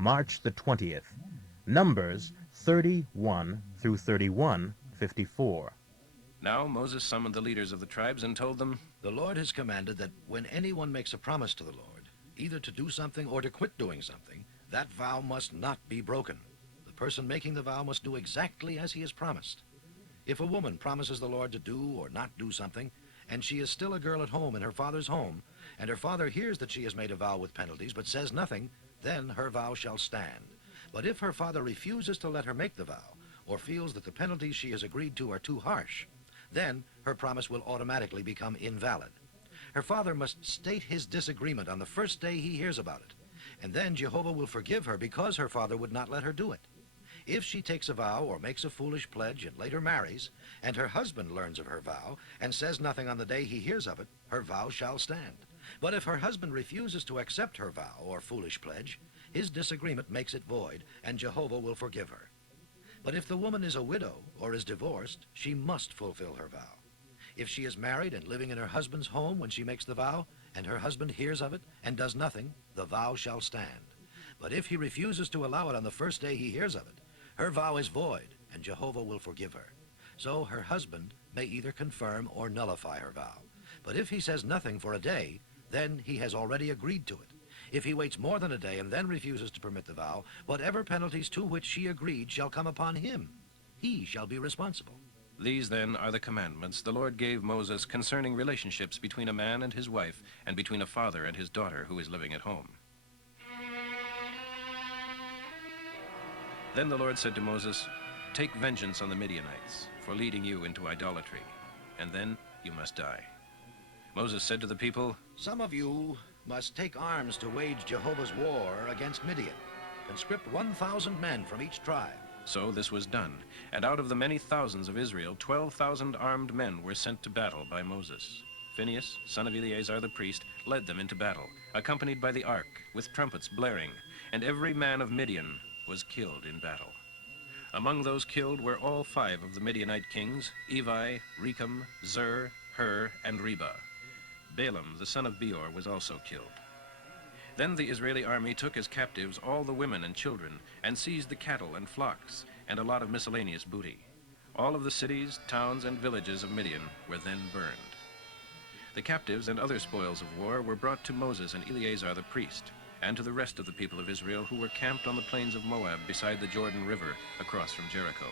March the 20th. Numbers 31 through 31:54. Now Moses summoned the leaders of the tribes and told them, The Lord has commanded that when anyone makes a promise to the Lord, either to do something or to quit doing something, that vow must not be broken. The person making the vow must do exactly as he has promised. If a woman promises the Lord to do or not do something, and she is still a girl at home in her father's home, and her father hears that she has made a vow with penalties but says nothing, then her vow shall stand. But if her father refuses to let her make the vow, or feels that the penalties she has agreed to are too harsh, then her promise will automatically become invalid. Her father must state his disagreement on the first day he hears about it, and then Jehovah will forgive her because her father would not let her do it. If she takes a vow or makes a foolish pledge and later marries, and her husband learns of her vow and says nothing on the day he hears of it, her vow shall stand. But if her husband refuses to accept her vow or foolish pledge, his disagreement makes it void, and Jehovah will forgive her. But if the woman is a widow or is divorced, she must fulfill her vow. If she is married and living in her husband's home when she makes the vow, and her husband hears of it and does nothing, the vow shall stand. But if he refuses to allow it on the first day he hears of it, her vow is void, and Jehovah will forgive her. So her husband may either confirm or nullify her vow. But if he says nothing for a day, then he has already agreed to it. If he waits more than a day and then refuses to permit the vow, whatever penalties to which she agreed shall come upon him. He shall be responsible. These, then, are the commandments the Lord gave Moses concerning relationships between a man and his wife, and between a father and his daughter who is living at home. Then the Lord said to Moses, Take vengeance on the Midianites for leading you into idolatry, and then you must die. Moses said to the people, Some of you must take arms to wage Jehovah's war against Midian. Conscript 1,000 men from each tribe. So this was done, and out of the many thousands of Israel, 12,000 armed men were sent to battle by Moses. Phinehas, son of Eleazar the priest, led them into battle, accompanied by the ark, with trumpets blaring, and every man of Midian was killed in battle. Among those killed were all 5 of the Midianite kings, Evi, Rechem, Zur, Hur, and Reba. Balaam, the son of Beor, was also killed. Then the Israeli army took as captives all the women and children, and seized the cattle and flocks, and a lot of miscellaneous booty. All of the cities, towns, and villages of Midian were then burned. The captives and other spoils of war were brought to Moses and Eleazar the priest, and to the rest of the people of Israel who were camped on the plains of Moab beside the Jordan River across from Jericho.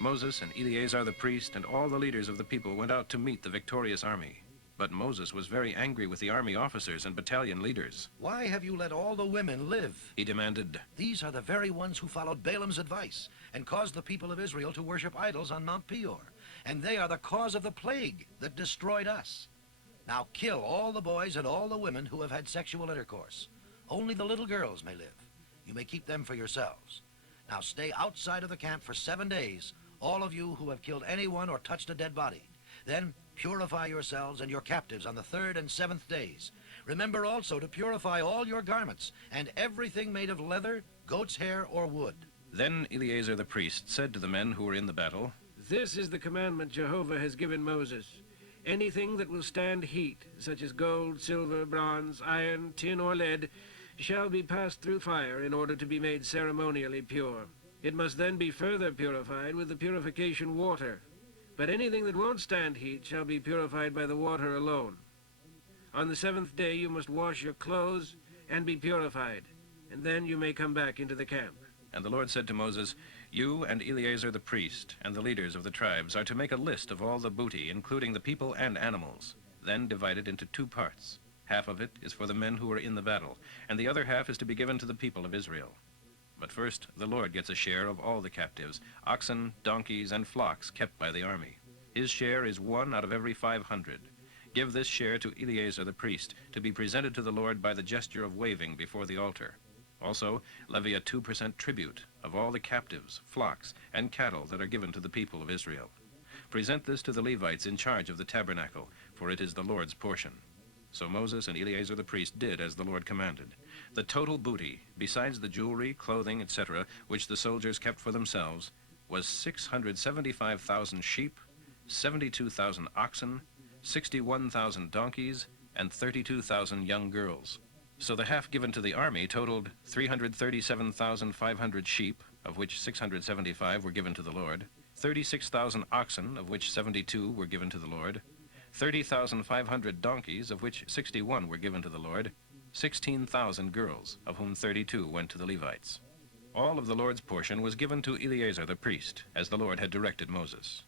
Moses and Eleazar the priest and all the leaders of the people went out to meet the victorious army. But Moses was very angry with the army officers and battalion leaders. Why have you let all the women live? He demanded. These are the very ones who followed Balaam's advice and caused the people of Israel to worship idols on Mount Peor. And they are the cause of the plague that destroyed us. Now kill all the boys and all the women who have had sexual intercourse. Only the little girls may live. You may keep them for yourselves. Now stay outside of the camp for 7 days, all of you who have killed anyone or touched a dead body. Then purify yourselves and your captives on the 3rd and 7th days. Remember also to purify all your garments and everything made of leather, goat's hair, or wood. Then Eleazar the priest said to the men who were in the battle, This is the commandment Jehovah has given Moses. Anything that will stand heat, such as gold, silver, bronze, iron, tin, or lead, shall be passed through fire in order to be made ceremonially pure. It must then be further purified with the purification water. But anything that won't stand heat shall be purified by the water alone. On the 7th day you must wash your clothes and be purified, and then you may come back into the camp. And the Lord said to Moses, You and Eleazar the priest and the leaders of the tribes are to make a list of all the booty, including the people and animals, then divide it into 2 parts. Half of it is for the men who are in the battle, and the other half is to be given to the people of Israel. But first, the Lord gets a share of all the captives, oxen, donkeys, and flocks kept by the army. His share is 1 out of every 500. Give this share to Eleazar the priest, to be presented to the Lord by the gesture of waving before the altar. Also, levy a 2% tribute of all the captives, flocks, and cattle that are given to the people of Israel. Present this to the Levites in charge of the tabernacle, for it is the Lord's portion. So Moses and Eleazar the priest did as the Lord commanded. The total booty, besides the jewelry, clothing, etc., which the soldiers kept for themselves, was 675,000 sheep, 72,000 oxen, 61,000 donkeys, and 32,000 young girls. So the half given to the army totaled 337,500 sheep, of which 675 were given to the Lord, 36,000 oxen, of which 72 were given to the Lord, 30,500 donkeys, of which 61 were given to the Lord, 16,000 girls, of whom 32 went to the Levites. All of the Lord's portion was given to Eleazar the priest, as the Lord had directed Moses.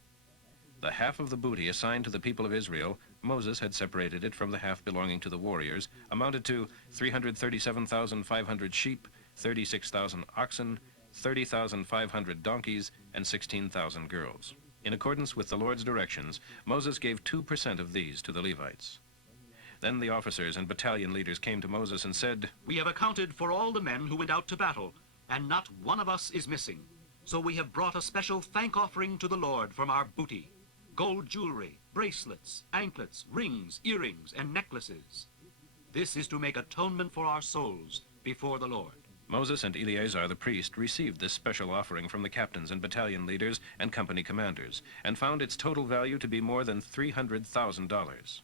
The half of the booty assigned to the people of Israel, Moses had separated it from the half belonging to the warriors, amounted to 337,500 sheep, 36,000 oxen, 30,500 donkeys, and 16,000 girls. In accordance with the Lord's directions, Moses gave 2% of these to the Levites. Then the officers and battalion leaders came to Moses and said, "We have accounted for all the men who went out to battle, and not one of us is missing. So we have brought a special thank offering to the Lord from our booty: gold jewelry, bracelets, anklets, rings, earrings, and necklaces. This is to make atonement for our souls before the Lord." Moses and Eleazar the priest received this special offering from the captains and battalion leaders and company commanders, and found its total value to be more than $300,000.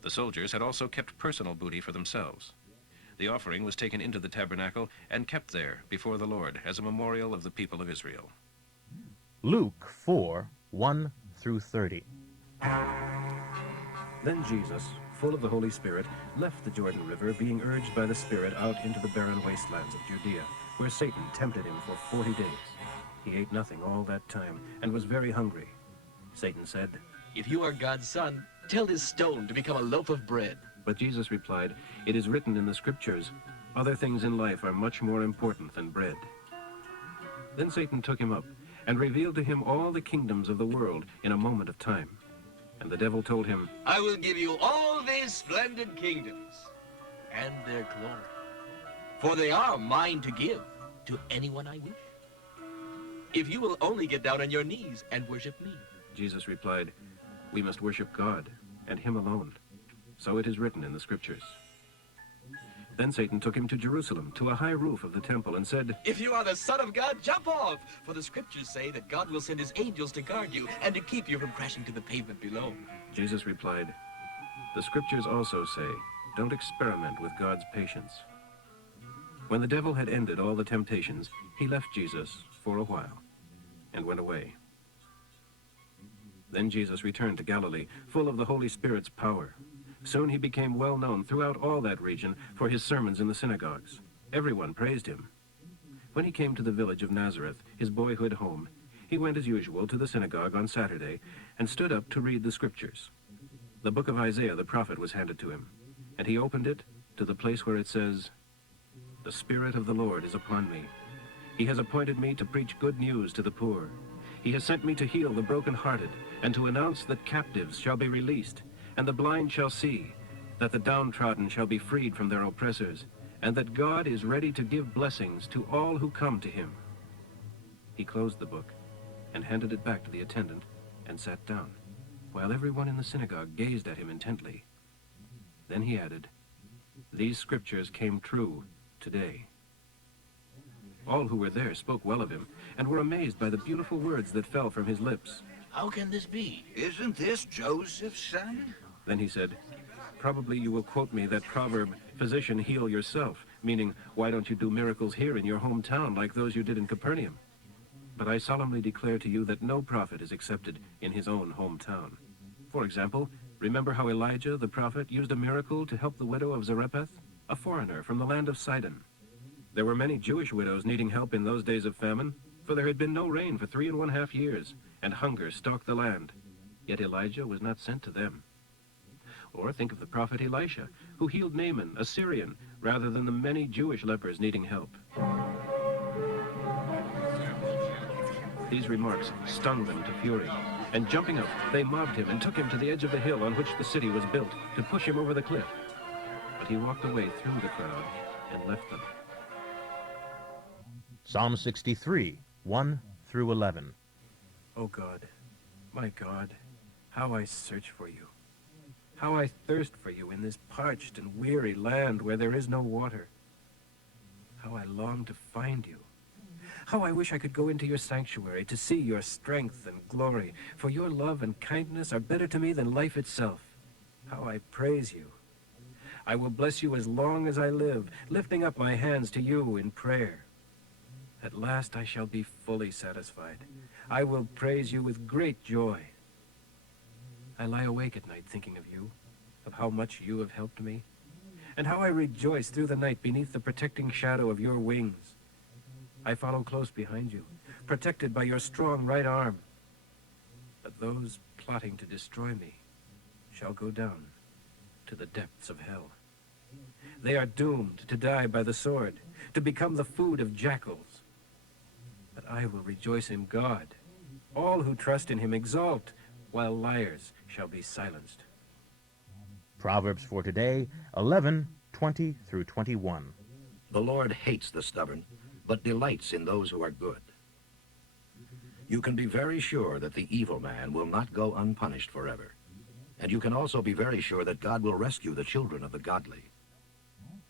The soldiers had also kept personal booty for themselves. The offering was taken into the tabernacle and kept there before the Lord as a memorial of the people of Israel. Luke 4, 1 through 30. Then Jesus, full of the Holy Spirit, left the Jordan River, being urged by the Spirit out into the barren wastelands of Judea, where Satan tempted him for 40 days. He ate nothing all that time, and was very hungry. Satan said, "If you are God's son, tell this stone to become a loaf of bread." But Jesus replied, "It is written in the Scriptures, other things in life are much more important than bread." Then Satan took him up, and revealed to him all the kingdoms of the world in a moment of time. And the devil told him, "I will give you all these splendid kingdoms and their glory, for they are mine to give to anyone I wish, if you will only get down on your knees and worship me." Jesus replied, "We must worship God, and him alone. So it is written in the Scriptures." Then Satan took him to Jerusalem, to a high roof of the temple, and said, "If you are the Son of God, jump off, for the Scriptures say that God will send his angels to guard you and to keep you from crashing to the pavement below." Jesus replied, "The Scriptures also say, don't experiment with God's patience." When the devil had ended all the temptations, he left Jesus for a while and went away. Then Jesus returned to Galilee, full of the Holy Spirit's power. Soon he became well known throughout all that region for his sermons in the synagogues. Everyone praised him. When he came to the village of Nazareth, his boyhood home, he went as usual to the synagogue on Saturday and stood up to read the Scriptures. The book of Isaiah the prophet was handed to him, and he opened it to the place where it says, "The Spirit of the Lord is upon me. He has appointed me to preach good news to the poor. He has sent me to heal the brokenhearted and to announce that captives shall be released, and the blind shall see, that the downtrodden shall be freed from their oppressors, and that God is ready to give blessings to all who come to him." He closed the book and handed it back to the attendant and sat down, while everyone in the synagogue gazed at him intently. Then he added, "These Scriptures came true today." All who were there spoke well of him and were amazed by the beautiful words that fell from his lips. "How can this be? Isn't this Joseph's son?" Then he said, "Probably you will quote me that proverb, 'Physician, heal yourself,' meaning, why don't you do miracles here in your hometown like those you did in Capernaum? But I solemnly declare to you that no prophet is accepted in his own hometown. For example, remember how Elijah, the prophet, used a miracle to help the widow of Zarephath, a foreigner from the land of Sidon. There were many Jewish widows needing help in those days of famine, for there had been no rain for 3.5 years, and hunger stalked the land. Yet Elijah was not sent to them. Or think of the prophet Elisha, who healed Naaman, a Syrian, rather than the many Jewish lepers needing help." These remarks stung them to fury, and jumping up, they mobbed him and took him to the edge of the hill on which the city was built, to push him over the cliff. But he walked away through the crowd and left them. Psalm 63, 1 through 11. O God, my God, how I search for you. How I thirst for you in this parched and weary land where there is no water. How I long to find you. How I wish I could go into your sanctuary to see your strength and glory, for your love and kindness are better to me than life itself. How I praise you. I will bless you as long as I live, lifting up my hands to you in prayer. At last I shall be fully satisfied. I will praise you with great joy. I lie awake at night thinking of you, of how much you have helped me, and how I rejoice through the night beneath the protecting shadow of your wings. I follow close behind you, protected by your strong right arm. But those plotting to destroy me shall go down to the depths of hell. They are doomed to die by the sword, to become the food of jackals. But I will rejoice in God. All who trust in him exalt, while liars shall be silenced. Proverbs for today, 11:20 through 21. The Lord hates the stubborn, but delights in those who are good. You can be very sure that the evil man will not go unpunished forever. And you can also be very sure that God will rescue the children of the godly.